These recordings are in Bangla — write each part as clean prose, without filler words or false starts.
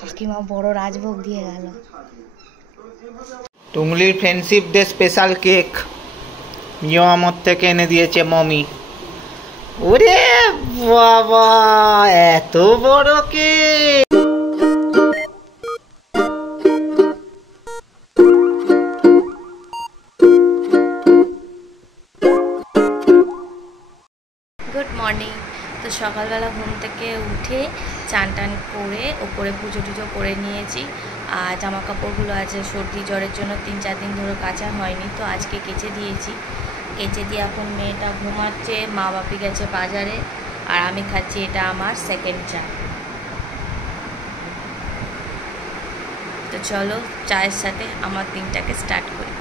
কাকিমা বড় রাজভোগ দিয়ে গেল। টুংলির ফ্রেন্ডশিপ ডে স্পেশাল কেক মিয়ামত থেকে এনে দিয়েছে মমি। ওরে বাবা, এত বড় কেক! Good morning. তো সকালবেলা ঘুম থেকে উঠে চান টান করে ওপরে পুজো টুজো করে নিয়েছি। আর জামা কাপড়গুলো আছে সর্দি জ্বরের জন্য 3-4 দিন ধরে কাচা হয়নি, তো আজকে কেচে দিয়েছি। কেচে দিয়ে এখন মেয়েটা ঘুমাচ্ছে, মা বাপি গেছে বাজারে, আর আমি খাচ্ছি এটা আমার সেকেন্ড চা। তো চলো চায়ের সাথে আমার দিনটাকে স্টার্ট করি।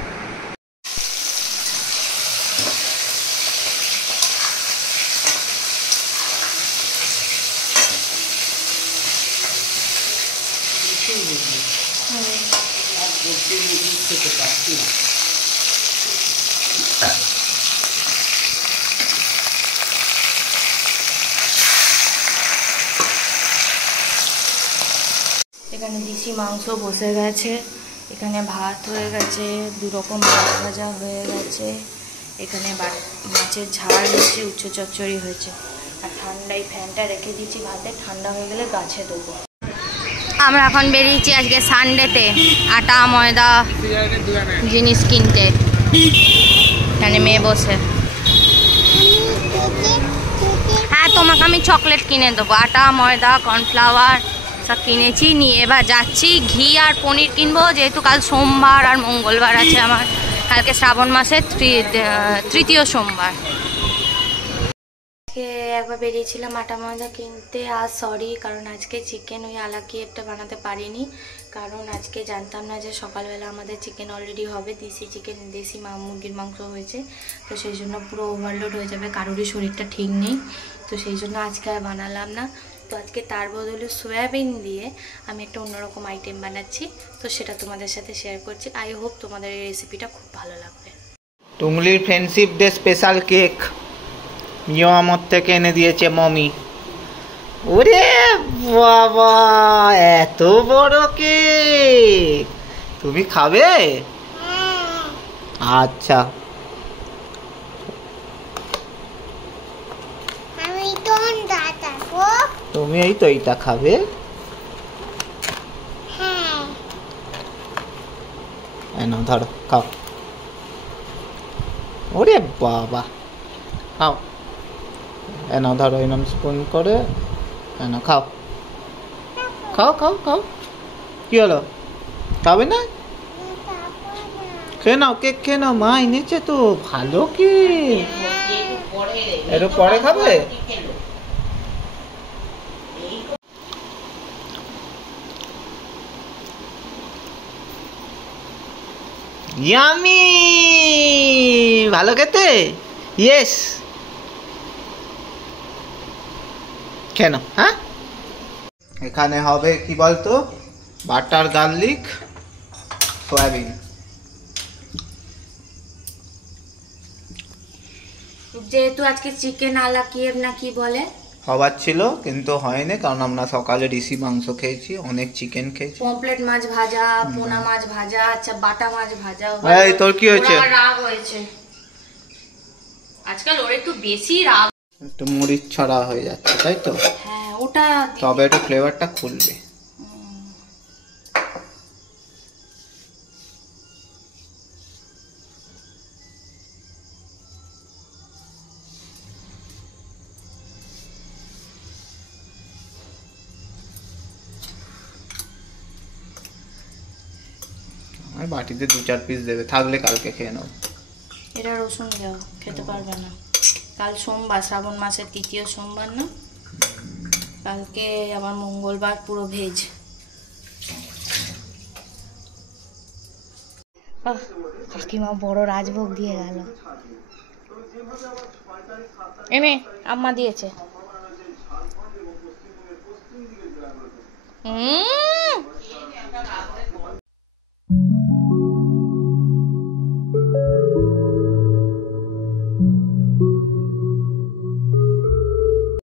এখানে দেশি মাংস বসে গেছে, এখানে ভাত হয়ে গেছে, 2 রকম মাছ ভাজা হয়ে গেছে, এখানে মাছের ঝাল হয়েছে, উচ্চ চচ্চড়ি হয়েছে। আর ঠান্ডায় ফ্যানটা রেখে দিচ্ছি, ভাতে ঠান্ডা হয়ে গেলে গাছে দেবো। আমরা এখন বেরিয়েছি আজকে সানডেতে আটা ময়দা জিনিস কিনতে। এখানে মেয়ে বসে, হ্যাঁ তোমাকে আমি চকলেট কিনে দেবো। আটা ময়দা কর্নফ্লাওয়ার সব কিনেছি, নিয়ে এবার যাচ্ছি ঘি আর পনির কিনবো, যেহেতু কাল সোমবার আর মঙ্গলবার আছে আমার, কালকে শ্রাবণ মাসের তৃতীয় সোমবার। আজকে একবার বেরিয়েছিলাম আটা ময়দা কিনতে। আর সরি, কারণ আজকে চিকেন ওই আলাকিয়েরটা বানাতে পারিনি, কারণ আজকে জানতাম না যে সকালবেলা আমাদের চিকেন অলরেডি হবে। দেশি চিকেন, দেশি মুরগির মাংস হয়েছে, তো সেই জন্য পুরো ওভারলোড হয়ে যাবে, কারোরই শরীরটা ঠিক নেই, তো সেই জন্য আজকে আর বানালাম না। তো আজকে তার বদলে সয়াবিন দিয়ে আমি একটা অন্যরকম আইটেম বানাচ্ছি, তো সেটা তোমাদের সাথে শেয়ার করছি। আই হোপ তোমাদের এই রেসিপিটা খুব ভালো লাগবে। টুংলির ফ্রেন্ডশিপ ডে স্পেশাল কেক মিয়ামত থেকে এনে দিয়েছে মমি। ওরে বাবা, এত বড় কেক! তুমি খাবে? আচ্ছা, তুমি এই তো এইটা খাবে। নাও ধরো, খাও। ওরে বাবা, খাও। নাও ধরো, এরকম স্পুন করে নাও, খাও খাও খাও খাও। কি হলো, খাবে না? খেয়ে নাও, কেক খেয়ে নাও, মা এনেছে তো ভালো কেক। একটু পরে খাবে? ইয়ামি, ভালো খেতে। ইয়েস, কেন? হ্যাঁ, এখানে হবে কি বলতো, বাটার গার্লিক সয়াবিন। যেহেতু আজকে চিকেন আলাকিয়ের না কি বলে হবার ছিল, কিন্তু হয়নি, কারণ আমরা সকালে দেশি মাংস খেয়েছি, অনেক চিকেন খেয়েছি। পমফ্লেট মাছ ভাজা, পোনা মাছ ভাজা, আচ্ছা বাটা মাছ ভাজা। এই তোর কি হয়েছে? রাগ হয়েছে আজকাল, ওর একটু বেশি রাগ, একটু মরিচ ছড়া হয়ে যাচ্ছে, তাই তো? হ্যাঁ, ওটা তবে একটু ফ্লেভারটা খুলবে। বাটিতে 2-4 পিস দেবে, থাকলে কালকে খেয়ে নাও। এটা রসুন দাও, খেতে পারবে না, কাল সোমবার, শ্রাবণ মাসের 3য় সোমবার না, কালকে আবার মঙ্গলবার, পুরো ভেজ। কাকিমা বড় রাজভোগ দিয়ে গেল। এনে আম্মা দিয়েছে।